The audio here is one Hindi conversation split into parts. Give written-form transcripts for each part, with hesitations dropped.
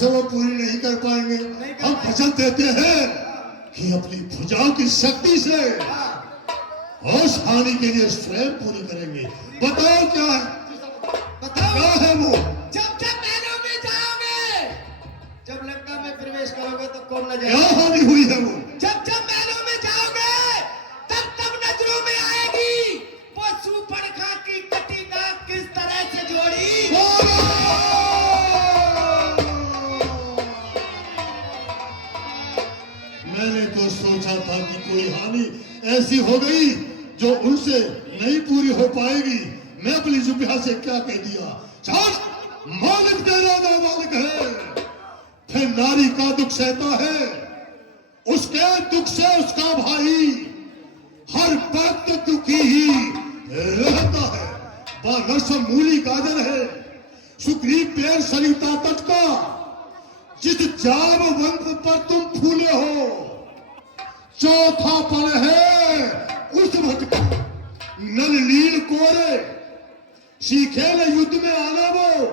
से वो पूरी नहीं कर पाएंगे। हम वचन देते हैं कि अपनी भुजा की शक्ति से उस हानि के लिए स्वयं पूरी करेंगे। बताओ क्या है, बताओ क्या है वो? जब जब महलों में जाओगे, जब लंका में प्रवेश करोगे तो कौन न क्या जाएगा? हानि हुई है वो? जब जब महलों में जाओगे तब तब नजरों में आएगी वो सूर्पणखा की कटी नाक किस तरह से जोड़ी। मैंने तो सोचा था कि कोई हानि ऐसी हो गई जो उनसे नहीं पूरी हो पाएगी। मैं अपनी जुबिया से क्या कह दिया? चल, मालिक तेरा ना मालिक है। फिर नारी का दुख सहता है, उसके दुख से उसका भाई हर वक्त दुखी ही रहता है। बारसम मूली गाजर है, सुग्रीव पेड़ सरिता तट का, जिस जामवंत पर तुम फूले हो, चौथा पल है उस वक्त का। नल नील कोरे सीखे न युद्ध में आना वो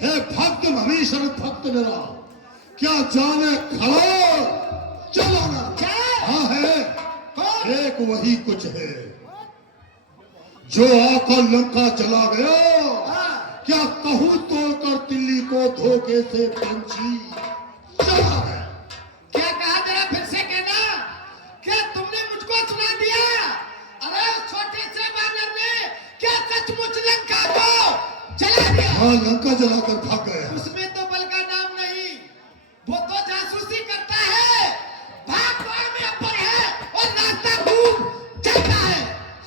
है भक्त भविष्य भक्त मेरा, क्या जाने खड़ा चलाना। हाँ है, एक वही कुछ है जो आकर लंका चला गया। क्या कहूं तोड़कर तिल्ली को धोखे से पंछी चला गया। क्या कहा जरा फिर से कहना? क्या तुमने मुझको सुना दिया? अरे उस छोटे से बानर ने क्या सचमुच लंका को जला दिया? हाँ, लंका जलाकर भाग गया। उसमें तो बल का नाम नहीं, वो तो जासूसी करता है, भाग दौड़ में अव्वल है और रास्ता खूब चलता है।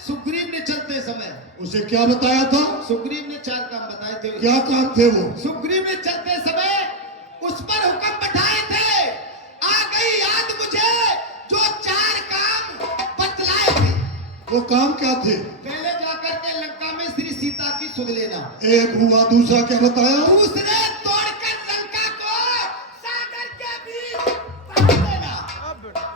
सुग्रीव ने चलते समय उसे क्या बताया था? सुग्रीव ने 4 काम बताए थे। क्या काम थे वो? सुग्रीव ने चलते समय उस पर हुक्म बैठाए थे। आ गई याद मुझे जो 4 काम बतलाए थे। वो काम क्या थे? पहले जाकर के लंका में श्री सीता की सुध लेना। एक हुआ, दूसरा क्या बताया? दूसरे तोड़कर लंका को सागर के बीच बांध देना।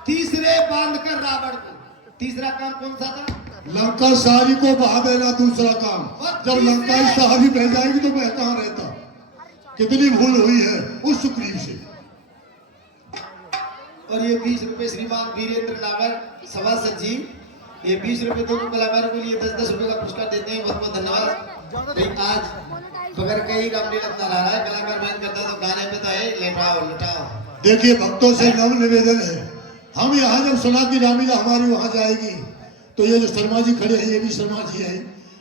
तीसरे बांधकर रावण को। तीसरा काम कौन सा था? लंका सारी को बहा देना। दूसरा काम, जब लंका सारी बह जाएगी तो मैं कहां रहता? कितनी भूल हुई है उस सुग्रीव से। और ये 20 रुपए श्रीमान वीरेंद्र नागर सभासद जी, ये 20 रुपए दोनों कलाकारों के लिए 10-10 रुपए का पुरस्कार देते हैं। बहुत बहुत धन्यवाद। आज बगैर कहीं रामलीला अपना रहा है, कलाकार बहन करता तो गाने पे तो है लटाओ लटाओ। देखिए, भक्तों से नव निवेदन है, हम यहाँ जब सुना कि रामलीला हमारी वहां जाएगी तो ये जो शर्मा जी खड़े हैं, ये भी शर्मा जी हैं।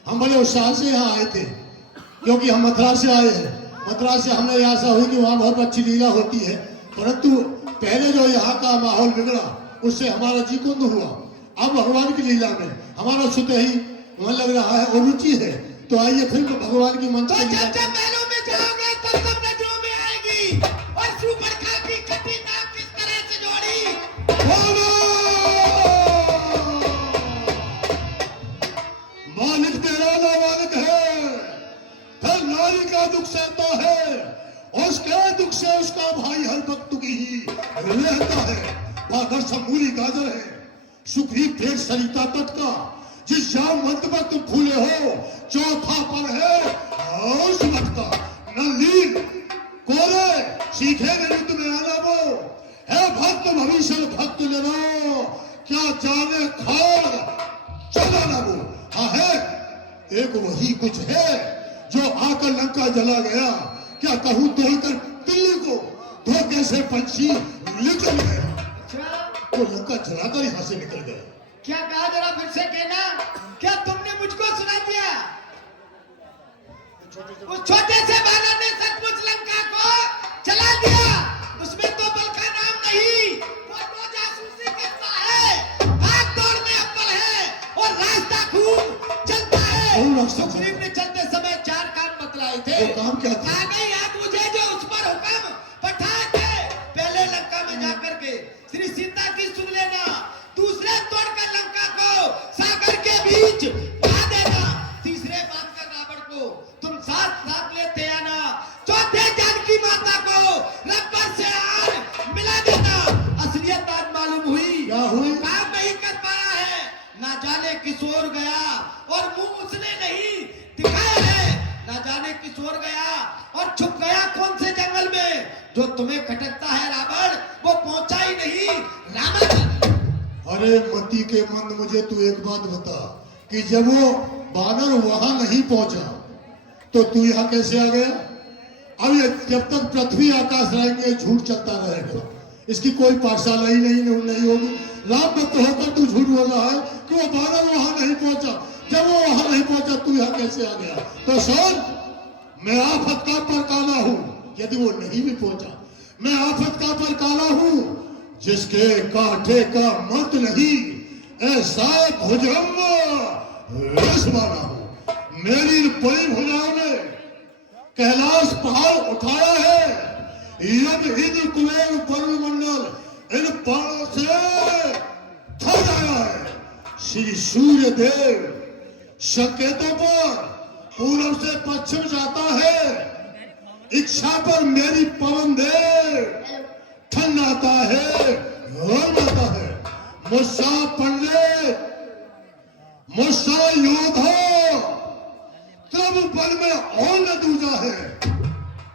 हम बड़े उत्साह से यहाँ आए थे क्योंकि हम मथुरा से आए हैं। मथुरा से हमने आशा हुई कि वहाँ बहुत अच्छी लीला होती है, परंतु पहले जो यहाँ का माहौल बिगड़ा उससे हमारा जी कुंद हुआ। अब भगवान की लीला में हमारा सुत ही मन लग रहा है और रुचि है, तो आइए फिर भगवान की मंच तो जब जब महलों में जाओगे तब तब नजरों में आएगी और सूर्पणखा की कटी नाक किस तरह से जोड़ी। मालिक तेरा ना मालिक है। फिर नारी का दुख सहता है, उसके दुख से उसका भाई हर वक्त दुखी ही रहता है। बारसम मूली गाजर है, सुग्रीव पेड़ सरिता तट का, जिस जामवंत पर तुम फूले हो, चौथा पल है उस वक्त का। नलीन कोरे सीखे न युद्ध में आना वो है भक्त भविष्य भक्त लेना, क्या जाने खाड़ चलाना वो। हाँ है, एक वही कुछ है जो आकर लंका जला गया। क्या कहूं तोड़कर तिल्ली को धोखे से पंछी निकल गया। वो लंका जलाकर यहां से निकल गया। क्या कहा जरा फिर से कहना? क्या तुमने मुझको सुना दिया? उस छोटे से बानर ने सचमुच लंका को जला दिया। उसमें तो बल का नाम नहीं, वो तो जासूसी करता है, भाग दौड़ में अव्वल है और रास्ता खूब चलता है। सुग्रीव ने चलते समय 4 काम बतलाए थे। वो काम क्या था? आ गई याद मुझे जो उस पर हुक्म बैठाए थे। पहले लंका में जाकर के श्री सीता की सुन लेना, दूसरे तोड़कर लंका को सागर के बीच बहा देना, तीसरे बांधकर रावण को तुम साथ साथ लेते आना, चौथे जानकी माता को रब्बर से आन मिला देना। असलियत आज मालूम हुई, क्या हुई? काम नहीं कर पाया है, ना जाने किशोर गया और मुंह उसने नहीं दिखाया है, ना जाने किशोर गया और छुप गया कौन से जंगल में। जो तुम्हें खटकता है रावण वो पहुंचा ही नहीं रावण। अरे मती के मंद, मुझे तू एक बात बता कि जब वो बानर वहां नहीं पहुंचा तो तू यहाँ कैसे आ गया? अब ये जब तक पृथ्वी आकाश रहेंगे झूठ चलता रहेगा, इसकी कोई पाठशाला ही नहीं होगी। राम भक्त होकर तू झूठ बोल रहा है कि वो बानर वहां नहीं पहुंचा। जब वो वहां नहीं पहुंचा तू यहाँ कैसे आ गया? तो सुन, मैं आफत का परकाला हूं। यदि वो नहीं भी पहुंचा, मैं आफत का परकाला हूं, जिसके कांटे का मत नहीं, ऐसा भुजंग रस वाला हूं। मेरी बड़ी भुजाओं ने कैलाश पहाड़ उठाया है। यद इंद्र कुबेर वरुण मंडल इन बाणों से थक आया है। श्री सूर्य देव संकेतों पर पूर्व से पश्चिम जाता है। इच्छा पर मेरी पवन देव ठंड आता है, गर्म आता है। मुस्सा पंडित, मुस्सा योद्धा, तब बल में और न दूजा है।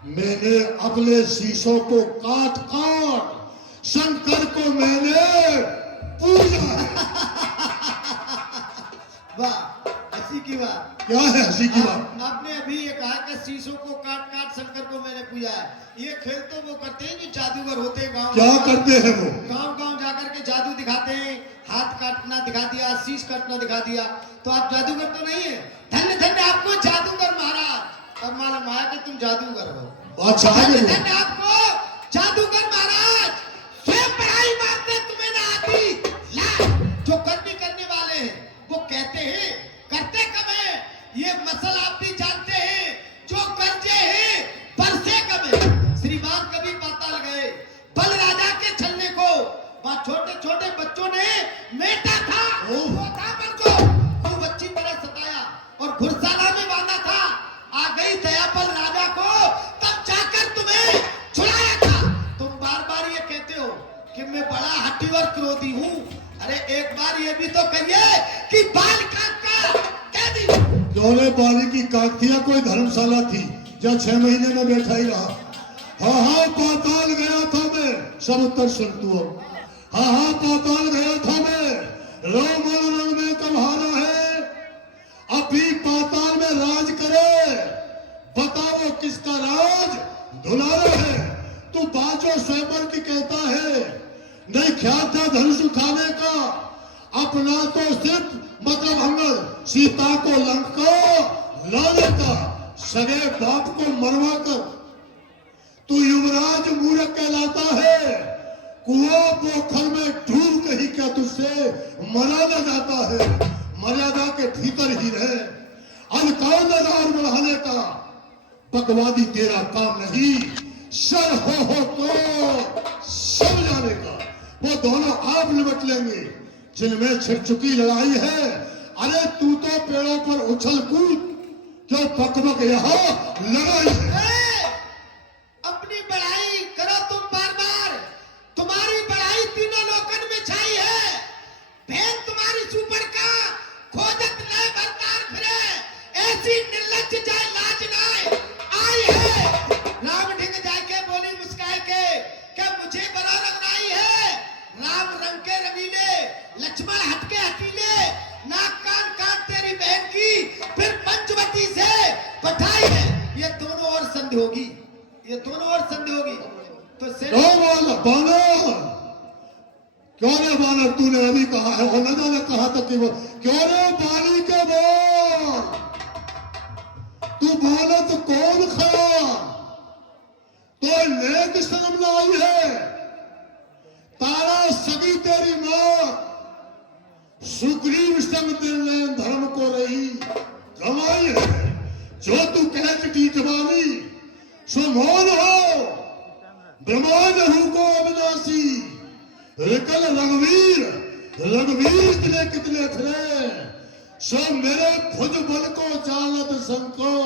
मैंने अगले शीशों को काट काट शंकर को मैंने पूजा है। वाह, हंसी की बात। क्या है हंसी की बात? आपने अभी ये कहा कि शीशों को काट काट शंकर को मैंने पूजा है। ये खेल तो वो करते हैं जो जादूगर होते हैं गांव। क्या करते हैं वो? गांव गांव जाकर के जादू दिखाते हैं। हाथ काटना दिखा दिया, शीश काटना दिखा दिया। तो आप जादूगर तो नहीं है। धन्य धन्य आपको जादूगर महाराज। अब मालूम आया कि तुम जादूगर हो। अच्छा धन्य धन्य आपको जादूगर महाराज। स्वयं पढ़ाई मारते तुम्हें ना आती। ला, जो कर्मी करने वाले हैं वो कहते हैं, करते कब है ये मसल आप भी जानते हैं। जो कर्जे हैं बरसे कब है। श्रीमान कभी पाताल गए बल राजा के छलने को। वहां छोटे छोटे बच्चों ने मेटा था, वो था बल को खूब अच्छी तरह सताया और घुड़शाला में बांधा था। आ गई दया बल राजा को, तब जाकर तुम्हें छुड़ाया था। तुम बार बार ये कहते हो कि मैं बड़ा हट्टी और क्रोधी हूँ। अरे एक बार ये भी तो कहिए कि बाल का कैदी। जोले बाली की काकतिया कोई धर्मशाला थी जहाँ 6 महीने में बैठा ही रहा। हाँ पाताल गया था मैं, सब उत्तर सुन तू अब। हाँ पाताल गया था मैं, रोमन रंग में कम्हारा है। अभी पाताल में राज करे, बताओ किसका राज दुलारा है। तू बाजो स्वयंवर की कहता है, नहीं ख्याल था धनुष उठाने का। अपना तो सिर्फ मतलब अंगद सीता को लंका लाने का, सगे बाप को मरवा कर तू युवराज मूर्ख कहलाता है। कुआं पोखर में डूब कहीं क्या तुझसे मरा न जाता है। मर्यादा के भीतर ही रहे, अधिकार बढ़ाने का बकवादी तेरा काम नहीं। सर हो तो सब जाने का वो दोनों आप निपट लेंगे जिनमें छिड़ चुकी लड़ाई है। अरे तू तो पेड़ों पर उछल कूद, जो बकबक यहाँ लड़ाई है। अपनी बढ़ाई करो तुम बार बार। तुम्हारी बढ़ाई तीनों लोकन में छाई है। बहन तुम्हारी सुपर का खोजत नए भरतार फिरे। ऐसी निर्लज जाए लाज नाय आई है। राम ढिग जाए के बोली मुस्काए के क्या मुझे बड़ा रंगाई है। राम रंग के रंगीले, लक्ष्मण हटके हटीले। नाक कान काट तेरी बहन की फिर पंचवटी से पठाई है। ये दोनों और संधि होगी, ये दोनों और संधि होगी। तो बानर क्यों रे बानर, तूने अभी कहा है और न जाने कहा तक कि वो क्यों रे बाली के बोल। तू बोला तो कौन खड़ा, तो नेक शर्म न आई है। तारा सगी तेरी मां सुग्रीव संग तेरे धर्म को रही गवाई है। जो तू कह चिटी जवानी सो मौन हो। ब्रह्मांड हूं को अविनाशी, रिकल रघुवीर कितने फिरे। सो मेरे भुज बल को जानत संकोर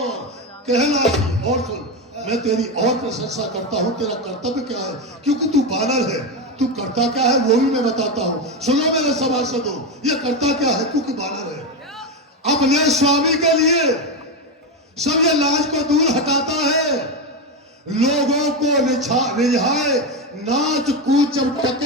कहना। और सुन, मैं तेरी और प्रशंसा करता हूं। तेरा कर्तव्य क्या है, क्योंकि तू बानर है। तू करता क्या है वो भी मैं बताता हूं। सुनो मेरे सभासदों, ये करता क्या है क्योंकि बानर है। अपने स्वामी के लिए सब ये लाज को दूर हटाता है। लोगों को रिझाए नाच कूद जब टके